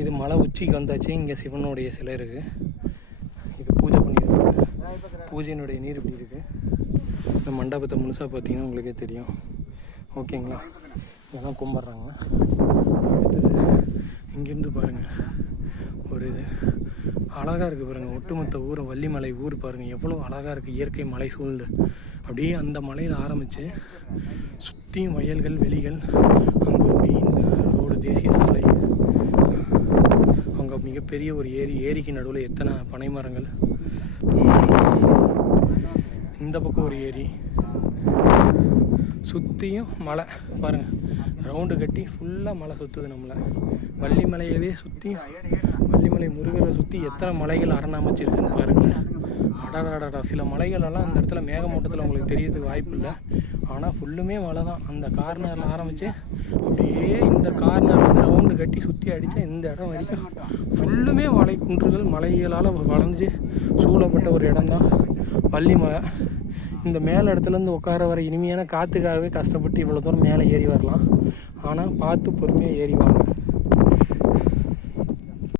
இது மலை உச்சிக்கு வந்தாச்சு. இங்கே சிவனுடைய சிலை இருக்குது. இது பூஜை பண்ணியிருக்காங்க. பூஜையினுடைய நீர் இப்படி இருக்குது. இந்த மண்டபத்தை முழுசாக பார்த்தீங்கன்னா உங்களுக்கே தெரியும். ஓகேங்களா? இதெல்லாம் கும்பிட்றாங்க. அடுத்தது இங்கேருந்து பாருங்கள், ஒரு இது அழகாக இருக்குது பாருங்கள். ஒட்டுமொத்த ஊரும் வள்ளிமலை ஊர் பாருங்கள், எவ்வளோ அழகாக இருக்குது. இயற்கை மலை சூழ்ந்து அப்படியே அந்த மலையில் ஆரம்பித்து சுற்றியும் வயல்கள், வெளிகள், அங்கே ஒரு மெயின் ரோடு, தேசிய சாலை, அங்கே மிகப்பெரிய ஒரு ஏரி, ஏரிக்கு நடுவில் எத்தனை பனை மரங்கள், இந்த பக்கம் ஒரு ஏரி, சுற்றியும் மலை பாருங்கள். ரவுண்டு கட்டி ஃபுல்லாக மலை சுற்றுது நம்மளை. வள்ளிமலையவே சுற்றி, வள்ளிமலை முருகரை சுற்றி எத்தனை மலைகள் அரணமைச்சிருக்குன்னு பாருங்கள். அடடா, சில மலைகளெல்லாம் அந்த இடத்துல மேகமூட்டத்தில் உங்களுக்கு தெரியறதுக்கு வாய்ப்பு இல்லை. ஆனால் ஃபுல்லுமே மலை தான். அந்த கார்னரில் ஆரம்பித்து அப்படியே இந்த கார்னரில் ரவுண்டு கட்டி சுற்றி அடித்தா இந்த இடம் வரைக்கும் ஃபுல்லுமே மலை குன்றுகள், மலைகளால் வளைஞ்சு சூழப்பட்ட ஒரு இடம்தான் வள்ளிமலை. இந்த மேலே இடத்துலேருந்து உட்கார வர இனிமையான காற்றுக்காகவே கஷ்டப்பட்டு இவ்வளோ தூரம் மேலே ஏறி வரலாம். ஆனால் பார்த்து பொறுமையாக ஏறி வாங்க.